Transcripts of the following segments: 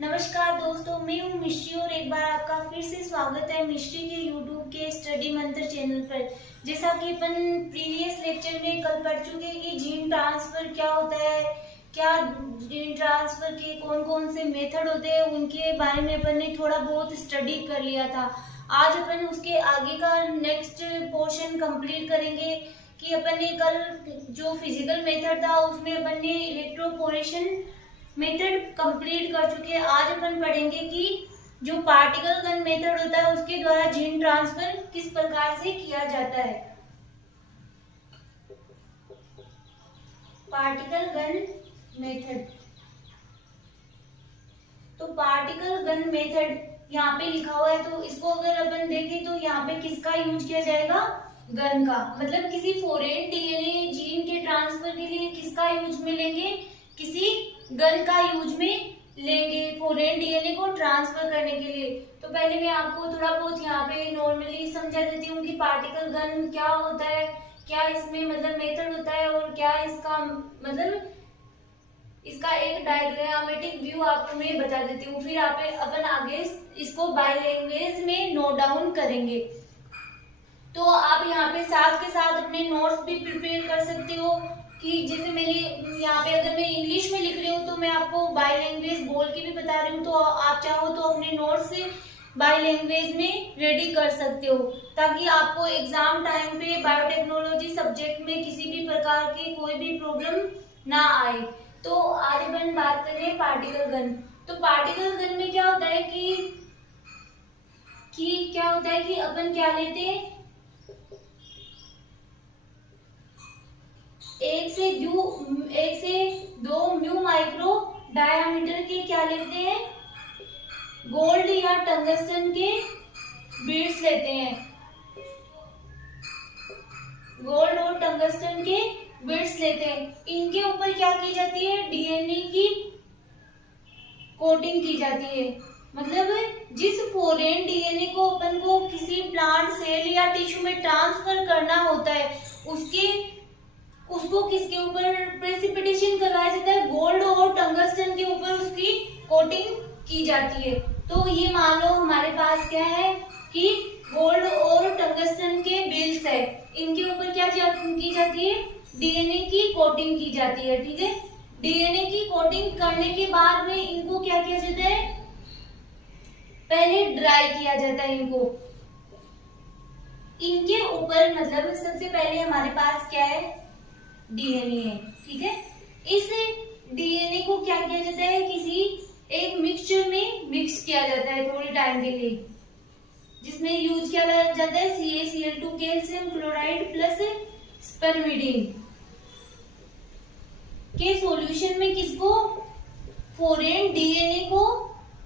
नमस्कार दोस्तों, मैं हूं मिश्री और एक बार आपका फिर से स्वागत है मिश्री के यूट्यूब के स्टडी मंत्र चैनल पर। जैसा कि अपन प्रीवियस लेक्चर में कल पढ़ चुके हैं कि जीन ट्रांसफर क्या होता है, क्या जीन ट्रांसफर के कौन कौन से मेथड होते हैं, उनके बारे में अपन ने थोड़ा बहुत स्टडी कर लिया था। आज अपन उसके आगे का नेक्स्ट पोर्शन कंप्लीट करेंगे कि अपन ने कल जो फिजिकल मेथड था उसमें अपन ने इलेक्ट्रोपोरेशन मेथड कंप्लीट कर चुके हैं। आज अपन पढ़ेंगे कि जो पार्टिकल गन मेथड होता है उसके द्वारा जीन ट्रांसफर किस प्रकार से किया जाता है। पार्टिकल गन मेथड, तो पार्टिकल गन मेथड यहाँ पे लिखा हुआ है, तो इसको अगर अपन देखें तो यहाँ पे किसका यूज किया जाएगा, गन का। मतलब किसी फॉरेन डीएनए जीन के ट्रांसफर के लिए किसका यूज में लेंगे, किसी गन का यूज में लेंगे फॉरेन डीएनए को ट्रांसफर करने के लिए। तो पहले मैं आपको थोड़ा बहुत यहाँ पे नॉर्मली समझा देती हूँ कि पार्टिकल गन क्या होता है, क्या इसमें मतलब मेथड होता है और क्या इसका मतलब इसका एक डायग्रामेटिक व्यू आपको मैं बता देती हूँ। फिर अपन आगे इसको बाय लैंग्वेज में नोट डाउन करेंगे। तो आप यहाँ पे साथ के साथ अपने नोट्स भी प्रिपेयर कर सकते हो कि जैसे मैंने यहाँ पे अगर मैं इंग्लिश में लिख रही हूँ तो मैं आपको बाय लैंग्वेज बोल के भी बता रही हूँ, तो आप चाहो तो अपने नोट्स से बाय लैंग्वेज में रेडी कर सकते हो, ताकि आपको एग्जाम टाइम पे बायोटेक्नोलॉजी सब्जेक्ट में किसी भी प्रकार की कोई भी प्रॉब्लम ना आए। तो आज अपन बात करें पार्टिकल गन। तो पार्टिकल गन में क्या होता है कि अपन क्या लेते हैं, एक से दो म्यू माइक्रो डायामीटर के क्या लेते हैं, गोल्ड या टंगस्टन के बीड्स लेते हैं। गोल्ड और टंगस्टन के बीड्स लेते हैं। इनके ऊपर क्या की जाती है, डीएनए की कोटिंग की जाती है। मतलब जिस फॉरेन डीएनए को अपन को किसी प्लांट सेल या टिश्यू में ट्रांसफर करना होता है उसको किसके ऊपर प्रेसिपिटेशन करवाया जाता है, गोल्ड और टंगस्टन के ऊपर उसकी कोटिंग की जाती है। तो ये मान लो हमारे पास क्या है कि गोल्ड और टंगस्टन के बिल्स है, इनके ऊपर क्या की जाती है, डीएनए की कोटिंग की जाती है। ठीक है, डीएनए की कोटिंग करने के बाद में इनको क्या किया जाता है, पहले ड्राई किया जाता है। इनके ऊपर मतलब सबसे पहले हमारे पास क्या है, डीएनए है। ठीक है, इस डीएनए को क्या किया जाता है, किसी एक मिक्सचर में मिक्स किया जाता है थोड़ी टाइम के लिए, जिसमें यूज किया जाता है CaCl2 calcium chloride plus spermidine के सॉल्यूशन में किसको, फॉरेन डीएनए को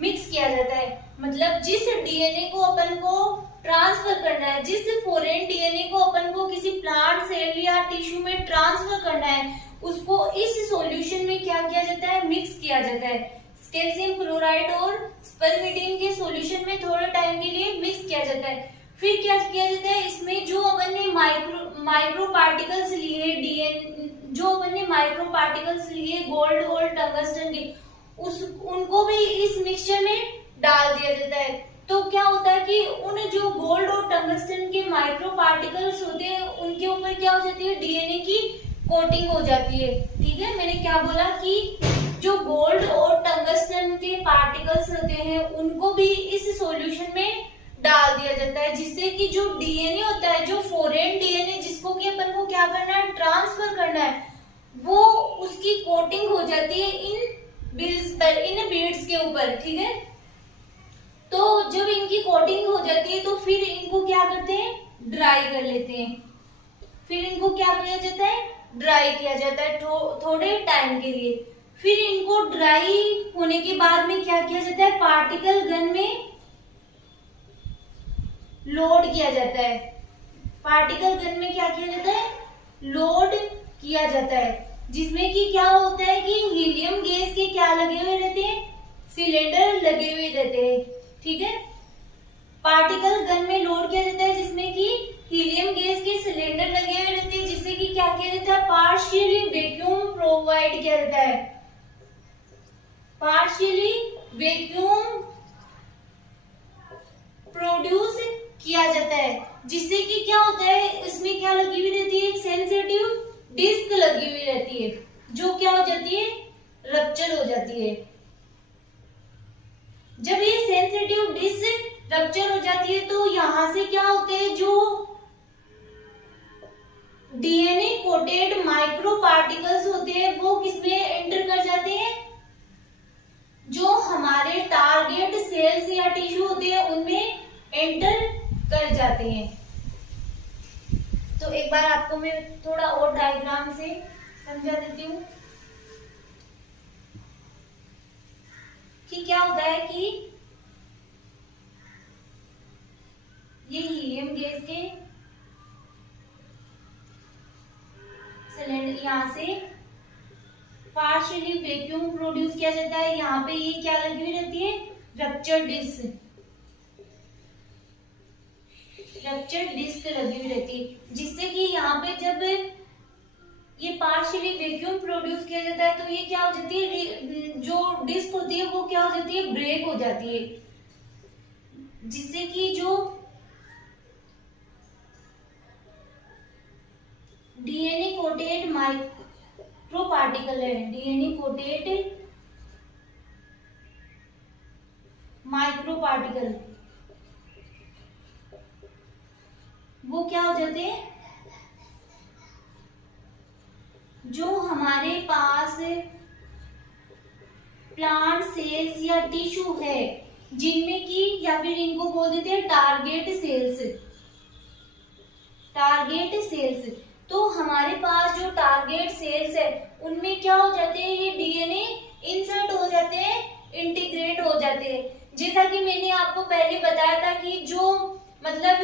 मिक्स किया जाता है। मतलब जिस डीएनए को अपन को ट्रांसफर करना है, जिस फॉरेन डीएनए को अपन को किसी प्लांट सेल या टिश्यू में ट्रांसफर करना है, उसको इस सॉल्यूशन में क्या किया जाता है, मिक्स किया जाता है। कैल्शियम क्लोराइड और स्पर्मिडीन के सॉल्यूशन में थोड़े टाइम के लिए मिक्स किया जाता है। फिर क्या किया जाता है, इसमें जो अपन ने माइक्रो पार्टिकल्स लिए गोल्ड और टंगस्टन के, उनको भी इस मिक्सचर में डाल दिया जाता है। तो क्या होता है कि उन जो गोल्ड और टंगस्टन के माइक्रो पार्टिकल्स होते हैं उनके ऊपर क्या हो जाती है, डीएनए की कोटिंग हो जाती है। ठीक है, मैंने क्या बोला कि जो गोल्ड और टंगस्टन के पार्टिकल्स होते हैं उनको भी इस सॉल्यूशन में डाल दिया जाता है, जिससे कि जो डीएनए होता है, जो फॉरेन डीएनए जिसको कि अपन को क्या करना है, ट्रांसफर करना है, वो उसकी कोटिंग हो जाती है इन बीड्स के ऊपर। ठीक है, तो जब इनकी कोटिंग हो जाती है तो फिर इनको क्या करते हैं, ड्राई कर लेते हैं। फिर इनको क्या किया जाता है, ड्राई किया जाता है थोड़े टाइम के लिए। फिर इनको ड्राई होने के बाद में क्या किया जाता है, पार्टिकल गन में लोड किया जाता है। पार्टिकल गन में क्या किया जाता है, लोड किया जाता है, जिसमें कि क्या होता है कि हीलियम गैस के क्या लगे हुए रहते हैं, सिलेंडर लगे हुए रहते हैं। ठीक है, पार्टिकल गन में लोड किया जाता है जिसमें कि हीलियम गैस के सिलेंडर लगे हुए रहते हैं, जिससे कि क्या किया जाता है, पार्शियली वैक्यूम प्रोवाइड किया जाता है। पार्शियली वैक्यूम प्रोड्यूस किया जाता है, जिससे कि क्या होता है, इसमें क्या लगी हुई रहती है, एक सेंसिटिव डिस्क लगी हुई रहती है, जो क्या हो जाती है, रप्चर हो जाती है। जब ये सेंसिटिव डिस्क रप्चर हो जाती है तो यहां से क्या होते हैं, जो डीएनए कोटेड माइक्रो पार्टिकल्स होते हैं वो किसमें एंटर कर जाते हैं, जो हमारे टारगेट सेल्स या टिश्यू होते हैं उनमें एंटर कर जाते हैं। तो एक बार आपको मैं थोड़ा और डायग्राम से समझा देती हूँ कि क्या होता है कि ये हीलियम गैस के सिलेंडर यहाँ से पार्शियली वैक्यूम प्रोड्यूस किया जाता है। यहाँ पे ये क्या लगी हुई रहती है, रप्चर डिस्क लगी हुई रहती है, जिससे कि यहाँ पे जब ये पार्शियली वैक्यूम प्रोड्यूस किया जाता है तो ये क्या हो जाती है, जो डिस्क होती है वो क्या हो जाती है, ब्रेक हो जाती है, जिससे कि जो डीएनए कोटेड माइक्रो पार्टिकल है, डीएनए कोटेड माइक्रो पार्टिकल वो क्या हो जाते हैं, जो हमारे पास प्लांट सेल्स या टिश्यू है जिनमें की, या फिर इनको बोल देते हैं टारगेट सेल्स। तो हमारे पास जो टारगेट सेल्स है उनमें क्या हो जाते हैं, ये डीएनए इंसर्ट हो जाते हैं, इंटीग्रेट हो जाते हैं। जैसा कि मैंने आपको पहले बताया था कि जो मतलब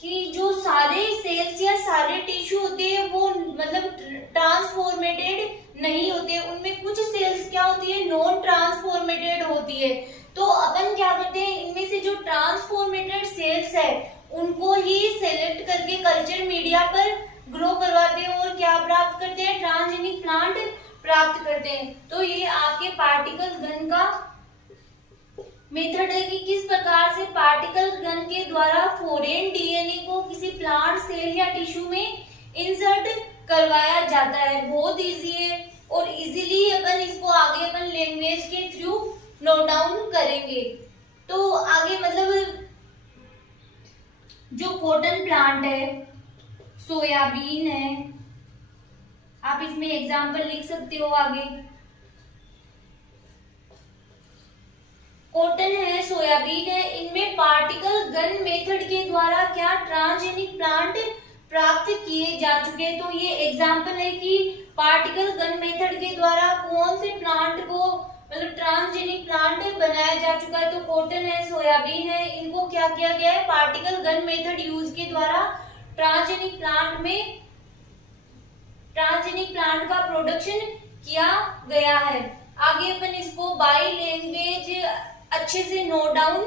कि जो सारे सेल्स या सारे टिश्यू होते हैं वो मतलब ट्रांसफॉर्मेटेड नहीं होते, उनमें कुछ सेल्स क्या होती है, नॉन ट्रांसफॉर्मेटेड होती है। तो अपन क्या करते हैं, इनमें से जो ट्रांसफॉर्मेटेड सेल्स है उनको ही सेलेक्ट करके कल्चर मीडिया पर ग्रो करवाते हैं और क्या प्राप्त करते हैं, ट्रांसजेनिक प्लांट प्राप्त करते हैं। तो ये आपके पार्टिकल गन का मेथड है कि किस प्रकार से पार्टिकल गन के द्वारा फॉरेन डीएनए को किसी प्लांट सेल या टिश्यू में इंसर्ट करवाया जाता है। बहुत इजी है और इजीली अपन इसको आगे अपन लैंग्वेज के थ्रू नोट डाउन करेंगे। तो आगे मतलब जो कॉटन प्लांट है, सोयाबीन है, आप इसमें एग्जाम्पल लिख सकते हो आगे। कॉटन है, सोयाबीन है, इनमें पार्टिकल गन मेथड के द्वारा क्या ट्रांसजेनिक प्लांट प्राप्त किए जा चुके हैं। तो ये एग्जाम्पल है कि पार्टिकल गन मेथड के द्वारा कौन से प्लांट को मतलब ट्रांसजेनिक प्लांट बनाया जा चुका है। तो कॉटन है, सोयाबीन है, इनको क्या किया गया है, पार्टिकल गन मेथड यूज के द्वारा ट्रांसजेनिक प्लांट का प्रोडक्शन किया गया है। आगे अपन इसको बाय लैंग्वेज अच्छे से नोट डाउन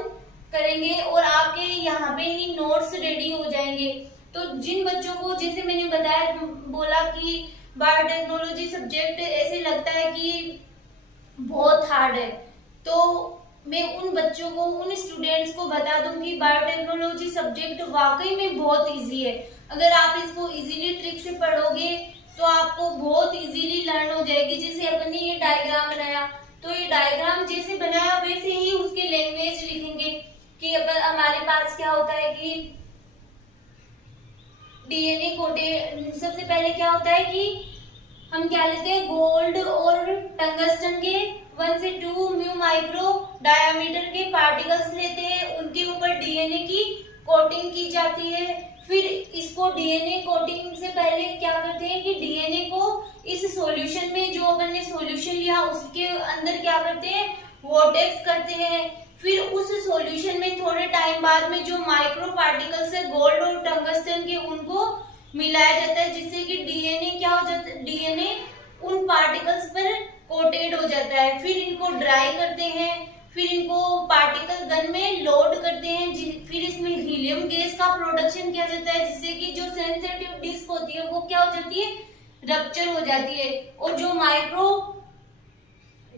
करेंगे और आपके यहाँ पे ही नोट्स रेडी हो जाएंगे। तो जिन बच्चों को, जैसे मैंने बताया बोला कि बायोटेक्नोलॉजी सब्जेक्ट ऐसे लगता है कि बहुत हार्ड है, तो मैं उन बच्चों को, उन स्टूडेंट्स को बता दूं कि बायोटेक्नोलॉजी सब्जेक्ट वाकई में बहुत इजी है। अगर आप इसको इजीली ट्रिक से पढ़ोगे तो आपको बहुत इजीली लर्न हो जाएगी। जैसे अपन ने ये डायग्राम बनाया, तो ये डायग्राम जैसे बनाया वैसे ही उसके लैंग्वेज लिखेंगे कि अपन हमारे पास क्या होता है कि डीएनए कोटेड, सबसे पहले क्या होता है कि हम क्या लेते हैं, गोल्ड और टंगस्टन के 1 से 2 म्यू माइक्रो डायामीटर के पार्टिकल्स लेते हैं, उनके ऊपर डीएनए की कोटिंग की जाती है। फिर इसको डीएनए कोटिंग से पहले क्या करते हैं कि डीएनए को इस सॉल्यूशन में, जो अपन ने सॉल्यूशन लिया उसके अंदर क्या करते हैं, वोर्टेक्स करते हैं। फिर उस सॉल्यूशन में थोड़े टाइम बाद में जो माइक्रो पार्टिकल्स है गोल्ड और टंगस्टन के, उनको मिलाया जाता है, जिससे कि डीएनए क्या हो जाता है, डीएनए उन पार्टिकल्स पर कोटेड हो जाता है। फिर इनको ड्राई करते हैं, फिर इनको पार्टिकल गन में लोड करते हैं, फिर इसमें हीलियम गैस का प्रोडक्शन किया जाता है, जिससे कि जो सेंसिटिव डिस्क होती है वो क्या हो जाती है, रप्चर हो जाती है। और जो micro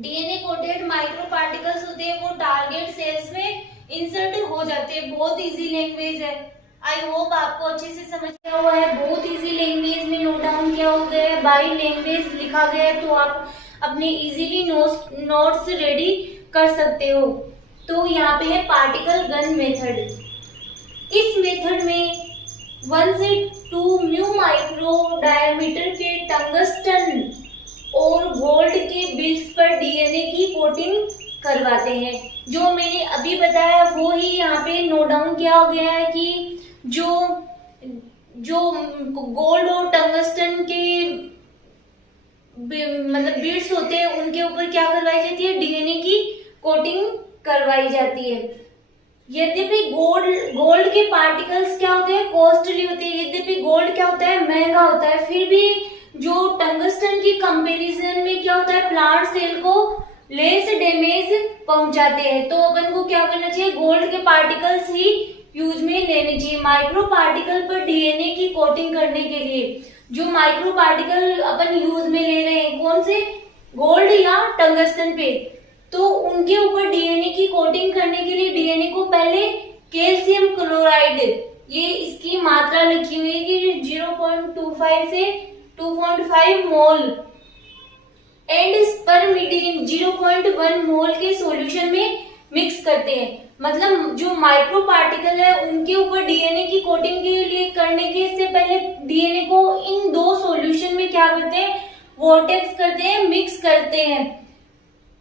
DNA coated micro particles होते हैं वो टारगेट सेल्स में इंसर्ट हो जाते हैं। बहुत इजी लैंग्वेज है, आई होप आपको अच्छे से समझ गया हुआ है। बहुत इजी लैंग्वेज में नोट डाउन किया हो गया है, बाई लैंग्वेज लिखा गया है, तो आप अपने इजीली नोट्स रेडी कर सकते हो। तो यहाँ पे है पार्टिकल गन मेथड। इस मेथड में 1 से 2 म्यू माइक्रो डायमीटर के टंगस्टन और गोल्ड के बिल्स पर डीएनए की कोटिंग करवाते हैं। जो मैंने अभी बताया वो ही यहाँ पे नोट डाउन किया गया है कि जो गोल्ड और टंगस्टन के मतलब बीड्स होते हैं उनके ऊपर क्या करवाई जाती है, डीएनए की कोटिंग करवाई जाती है। यद्यपि गोल्ड के पार्टिकल्स क्या होते हैं, कॉस्टली होते हैं। यद्यपि गोल्ड क्या होता है, महंगा होता है, फिर भी जो टंगस्टन की कंपैरिजन में क्या होता है, प्लांट सेल को लेस डैमेज पहुंचाते हैं। तो अपन को क्या करना चाहिए, गोल्ड के पार्टिकल्स ही यूज में लेने चाहिए। माइक्रो पार्टिकल पर डीएनए की कोटिंग करने के लिए जो माइक्रो पार्टिकल अपन यूज में ले रहे हैं, कौन से, गोल्ड या टंगस्टन पे, तो उनके ऊपर डीएनए की कोटिंग करने के लिए डीएनए को पहले कैल्शियम क्लोराइड, ये इसकी मात्रा लिखी हुई है कि 0.25 से 2.5 मोल एंड स्पर्मिडीन 0.1 मोल के सॉल्यूशन में मिक्स करते हैं। मतलब जो माइक्रो पार्टिकल है उनके ऊपर डीएनए की कोटिंग के लिए करने के से पहले डीएनए को इन दो सॉल्यूशन में क्या करते हैं, वोर्टेक्स करते हैं, मिक्स करते हैं।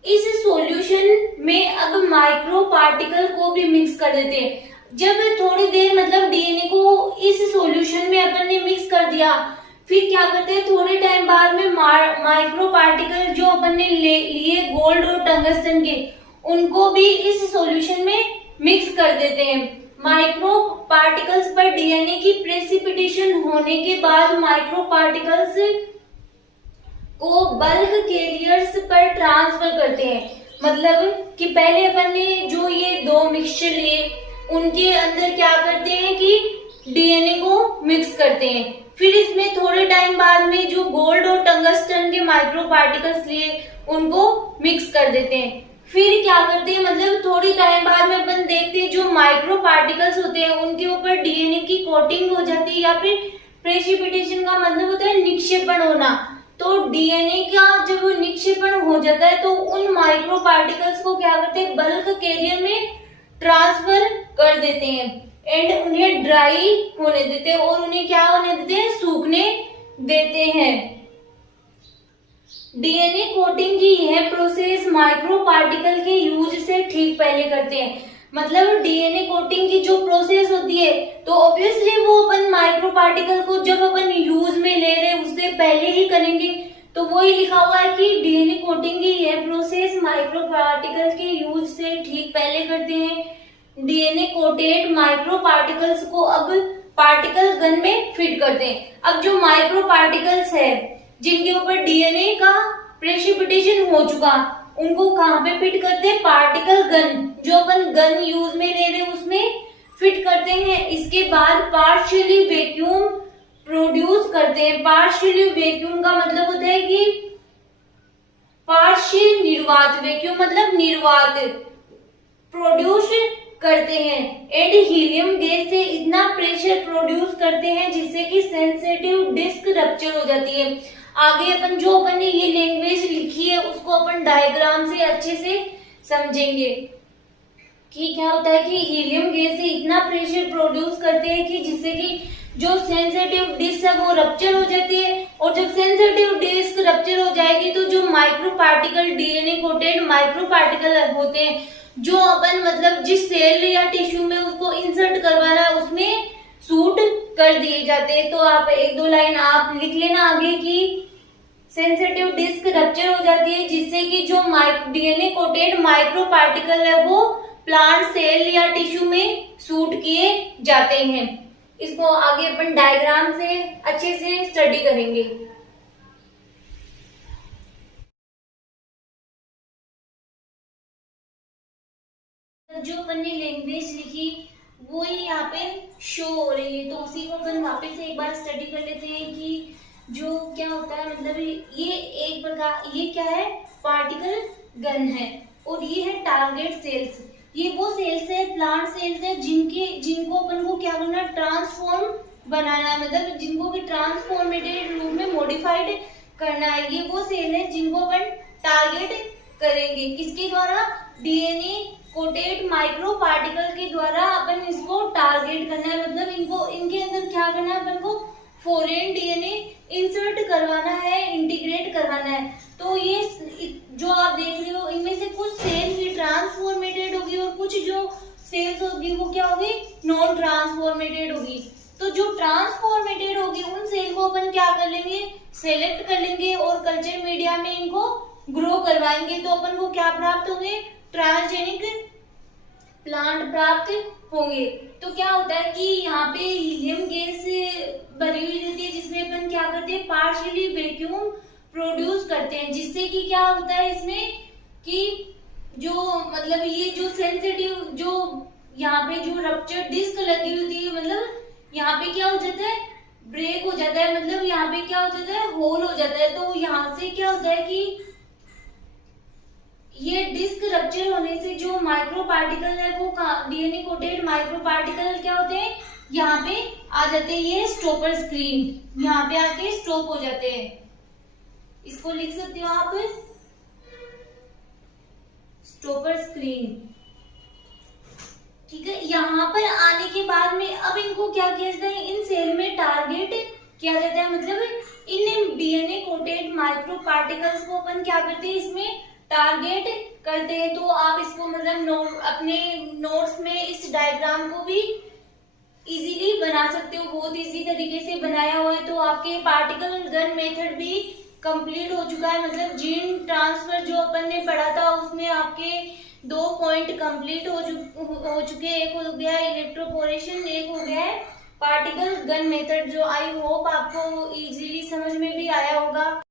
इस सॉल्यूशन में अब माइक्रो पार्टिकल को भी मिक्स कर देते हैं। जब थोड़ी देर मतलब डीएनए को इस सॉल्यूशन में अपन ने मिक्स कर दिया, फिर क्या करते हैं, थोड़े टाइम बाद में माइक्रो पार्टिकल जो अपन ने लिए गोल्ड और टंगस्टन के, उनको भी इस सॉल्यूशन में मिक्स कर देते हैं। माइक्रो पार्टिकल्स पर डीएनए की प्रेसिपिटेशन होने के बाद माइक्रो पार्टिकल्स को बल्क कैरियर्स पर ट्रांसफर करते हैं। मतलब कि पहले अपन ने जो ये दो मिक्सचर लिए उनके अंदर क्या करते हैं कि डीएनए को मिक्स करते हैं। फिर इसमें थोड़े टाइम बाद में जो गोल्ड और टंगस्टन के माइक्रो पार्टिकल्स लिए उनको मिक्स कर देते हैं। फिर क्या करते हैं, मतलब थोड़ी टाइम बाद में अपन देखते हैं जो माइक्रो पार्टिकल्स होते हैं उनके ऊपर डीएनए की कोटिंग हो जाती है, या फिर प्रेसिपिटेशन का मतलब होता है निक्षेपण होना। तो डीएनए का जब निक्षेपण हो जाता है तो उन माइक्रो पार्टिकल्स को क्या करते हैं, बल्क कैरियर में ट्रांसफर कर देते हैं एंड उन्हें ड्राई होने देते हैं और उन्हें क्या होने देते हैं, सूखने देते हैं। डीएनए कोटिंग की यह प्रोसेस माइक्रो पार्टिकल के यूज से ठीक पहले करते हैं। मतलब डीएनए कोटिंग की जो प्रोसेस होती है तो ऑब्वियसली वो अपन माइक्रो पार्टिकल को जब अपन यूज में ले रहे हैं उससे पहले ही करेंगे। तो वही लिखा हुआ है कि डीएनए कोटिंग की यह प्रोसेस माइक्रो पार्टिकल के यूज से ठीक पहले करते हैं। डीएनए कोटेड माइक्रो पार्टिकल्स को अब पार्टिकल गन में फिट करते हैं। अब जो माइक्रो पार्टिकल्स है जिनके ऊपर डीएनए का प्रेसिपिटेशन हो चुका, उनको कहाँ पे फिट करते हैं, पार्टिकल गन, जो अपन गन यूज में ले रहे हैं उसमें फिट करते हैं। इसके बाद पार्शियली वैक्यूम प्रोड्यूस करते हैं। पार्शियली वैक्यूम का मतलब होता है कि पार्शियल निर्वात, वैक्यूम मतलब निर्वात, प्रोड्यूस करते हैं एंड हीलियम गैस से इतना प्रेशर प्रोड्यूस करते हैं जिससे कि सेंसिटिव डिस्क रप्चर हो जाती है। आगे अपन ने ये लैंग्वेज लिखी है उसको अपन डायग्राम से अच्छे से समझेंगे कि क्या होता है कि हीलियम गैस से इतना प्रेशर प्रोड्यूस करते हैं कि जिससे कि जो सेंसिटिव डिस्क है वो रप्चर हो जाती है। और जब सेंसिटिव डिस्क रप्चर हो जाएगी तो जो micro particle DNA coated micro particle होते हैं जो अपन मतलब जिस सेल या टिश्यू में उसको इंसर्ट करवाना है उसमें सूट कर दिए जाते हैं। तो आप एक दो लाइन आप लिख लेना आगे कि सेंसिटिव डिस्क रप्चर हो जाती है जिससे कि जो डीएनए कोटेड माइक्रो पार्टिकल है वो प्लांट सेल या टिश्यू में सूट किए जाते हैं। इसको आगे अपन डायग्राम से अच्छे से स्टडी करेंगे। जो अपन ने लैंग्वेज लिखी वो ही यहाँ पे शो हो रही है, तो उसी को अपन वापस से एक बार स्टडी कर लेते हैं कि जो क्या होता है, मतलब ये एक प्रकार, ये क्या है, पार्टिकल गन है। और ये है टारगेट सेल्स, ये वो सेल्स है, प्लांट सेल्स है जिनको अपन को क्या करना, ट्रांसफॉर्म बनाना है, मतलब जिनको भी ट्रांसफॉर्मेटेड रूप में मॉडिफाइड करना है। ये वो सेल है जिनको अपन टारगेट करेंगे, किसके द्वारा, डीएनए कोटेड माइक्रो पार्टिकल के द्वारा अपन इसको टारगेट करना है। मतलब इनको, इनके अंदर क्या करना है, अपन को फॉरेन डीएनए इंसर्ट करवाना है, इंटीग्रेट करवाना है। तो ये जो आप देख रहे हो, इनमें से कुछ सेल ही ट्रांसफॉर्मेटेड होगी और कुछ जो सेल्स होगी वो क्या होगी, नॉन ट्रांसफॉर्मेटेड होगी। तो जो ट्रांसफॉर्मेटेड होगी उन सेल को अपन क्या कर लेंगे, सेलेक्ट कर लेंगे और कल्चर मीडिया में इनको ग्रो करवाएंगे। तो अपन को क्या प्राप्त होंगे, ट्रांसजेनिक प्लांट प्राप्त होंगे। तो क्या होता है कि यहाँ पे हीलियम गैस भरी हुई रहती है, जिसमें अपन क्या करते हैं, पार्शियली वैक्यूम प्रोड्यूस करते हैं, जिससे कि क्या होता है इसमें कि जो मतलब ये जो सेंसिटिव, जो यहाँ पे जो रप्चर डिस्क लगी होती है, मतलब यहाँ पे क्या हो जाता है, ब्रेक हो जाता है, मतलब यहाँ पे क्या हो जाता है, होल हो जाता है। तो यहाँ से क्या होता है कि ये डिस्क रप्चर होने से जो माइक्रो पार्टिकल है वो डीएनए कोटेड माइक्रो पार्टिकल क्या होते हैं, यहाँ पे आ जाते हैं, ये स्टॉपर स्क्रीन, यहाँ पे आके स्टॉप हो जाते हैं। इसको लिख सकते हो आप, स्टॉपर स्क्रीन, ठीक है। यहाँ पर आने के बाद में अब इनको क्या किया जाता है, इन सेल में टारगेट किया जाता है, मतलब in DNA coated micro particles को अपन क्या करते हैं, इसमें टारगेट करते हैं। तो आप इसको मतलब अपने नोट्स में इस डायग्राम को भी इजीली बना सकते हो, बहुत इजी तरीके से बनाया हुआ है। तो आपके पार्टिकल गन मेथड भी कंप्लीट हो चुका है, मतलब जीन ट्रांसफर जो अपन ने पढ़ा था उसमें आपके 2 पॉइंट कंप्लीट हो चुके हैं। एक हो गया इलेक्ट्रोपोरेशन, एक हो गया है पार्टिकल गन मेथड, जो आई होप आपको इजीली समझ में भी आया होगा।